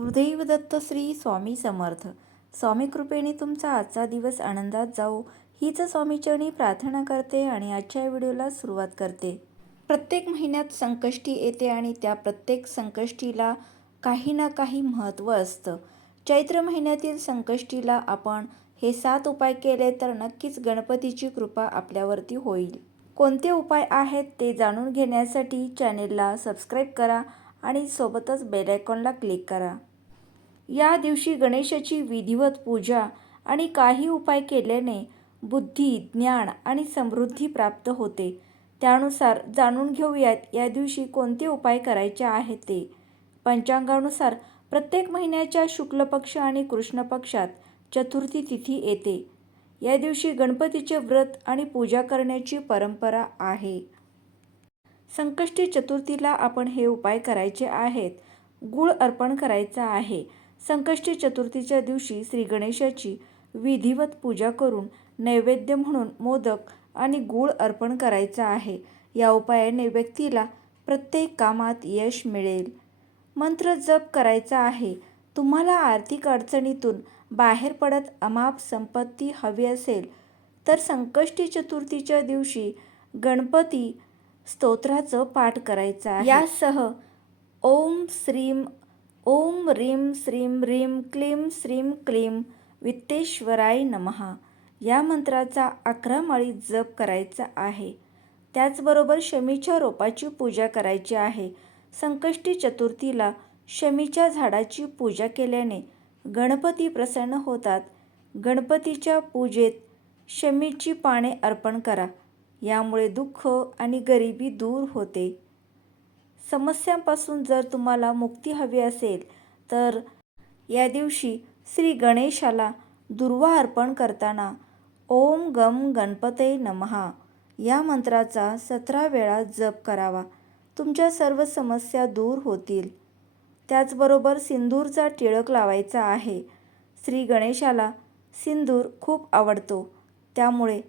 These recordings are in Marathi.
हृदयदत्त श्री स्वामी समर्थ. स्वामी कृपेने तुमचा आजचा दिवस आनंदात जाओ हीच स्वामीचरणी प्रार्थना करते आणि आजच्या व्हिडिओला सुरुवात करते. प्रत्येक महिन्यात संकष्टी येते आणि त्या प्रत्येक संकष्टीला काही ना काही महत्त्व असतं. चैत्र महिन्यातील संकष्टीला आपण हे सात उपाय केले तर नक्कीच गणपतीची कृपा आपल्यावरती होईल. कोणते उपाय आहेत ते जाणून घेण्यासाठी चॅनेलला सबस्क्राईब करा आणि सोबतच बेलायकॉनला क्लिक करा. या दिवशी गणेशाची विधिवत पूजा आणि काही उपाय केल्याने बुद्धी ज्ञान आणि समृद्धी प्राप्त होते. त्यानुसार जाणून घेऊयात या दिवशी कोणते उपाय करायचे आहेत ते. पंचांगानुसार प्रत्येक महिन्याच्या शुक्ल पक्ष आणि कृष्ण पक्षात चतुर्थी तिथी येते. या दिवशी गणपतीचे व्रत आणि पूजा करण्याची परंपरा आहे. संकष्टी चतुर्थीला आपण हे उपाय करायचे आहेत. गुळ अर्पण करायचा आहे. संकष्टी चतुर्थीच्या दिवशी श्री गणेशाची विधिवत पूजा करून नैवेद्य म्हणून मोदक आणि गूळ अर्पण करायचा आहे. या उपायाने व्यक्तीला प्रत्येक कामात यश मिळेल. मंत्र जप करायचा आहे. तुम्हाला आर्थिक अडचणीतून बाहेर पडत अमाप संपत्ती हवी असेल तर संकष्टी चतुर्थीच्या दिवशी गणपती स्तोत्राचं पाठ करायचं यासह ओम श्रीम ओम रीम श्रीम रीम क्लीम श्रीम क्लीम वित्तेश्वराय नमहा या मंत्राचा अकरा माळी जप करायचा आहे. त्याचबरोबर शमीच्या रोपाची पूजा करायची आहे. संकष्टी चतुर्थीला शमीच्या झाडाची पूजा केल्याने गणपती प्रसन्न होतात. गणपतीच्या पूजेत शमीची पाने अर्पण करा. यामुळे दुःख आणि गरिबी दूर होते. समस्यांपासून जर तुम्हाला मुक्ती हवी असेल तर या दिवशी श्री गणेशाला दुर्वा अर्पण करताना ओम गम गणपते नमहा या मंत्राचा सतरा वेळा जप करावा. तुमच्या सर्व समस्या दूर होतील. त्याचबरोबर सिंदूरचा टिळक लावायचा आहे. श्री गणेशाला सिंदूर खूप आवडतो. त्यामुळे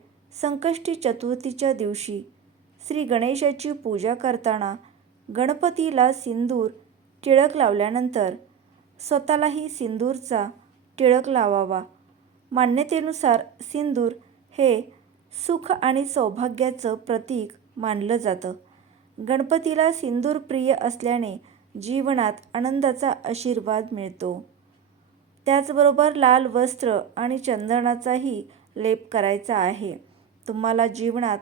संकष्टी चतुर्थीच्या दिवशी श्री गणेशाची पूजा करताना गणपतीला सिंदूर टिळक लावल्यानंतर स्वतःलाही सिंदूरचा टिळक लावावा. मान्यतेनुसार सिंदूर हे सुख आणि सौभाग्याचं प्रतीक मानलं जातं. गणपतीला सिंदूर प्रिय असल्याने जीवनात आनंदाचा आशीर्वाद मिळतो. त्याचबरोबर लाल वस्त्र आणि चंदनाचाही लेप करायचा आहे. तुम्हाला जीवनात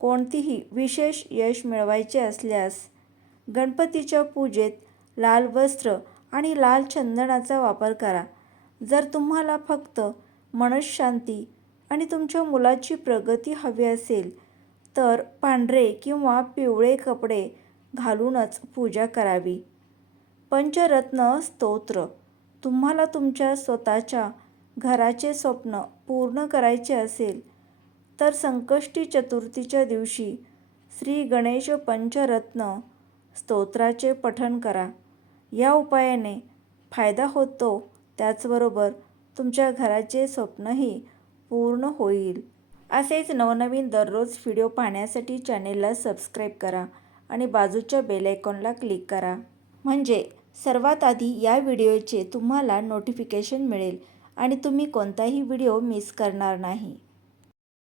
कोणतीही विशेष यश मिळवायचे असल्यास गणपतीच्या पूजेत लाल वस्त्र आणि लाल चंदनाचा वापर करा. जर तुम्हाला फक्त मनशांती आणि तुमच्या मुलाची प्रगती हवी असेल तर पांढरे किंवा पिवळे कपडे घालूनच पूजा करावी. पंचरत्न स्तोत्र. तुम्हाला तुमच्या स्वतःच्या घराचे स्वप्न पूर्ण करायचे असेल तर संकष्टी चतुर्थीच्या दिवशी श्री गणेश पंचरत्न स्तोत्राचे पठण करा. या उपायाने फायदा होतो त्याचबरोबर तुमच्या घराचे स्वप्नही पूर्ण होईल. असेच नवनवीन दररोज व्हिडिओ पाहण्यासाठी चॅनेलला सबस्क्राईब करा आणि बाजूच्या बेल आयकॉनला क्लिक करा. म्हणजे सर्वात आधी या व्हिडिओचे तुम्हाला नोटिफिकेशन मिळेल आणि तुम्ही कोणताही व्हिडिओ मिस करणार नाही.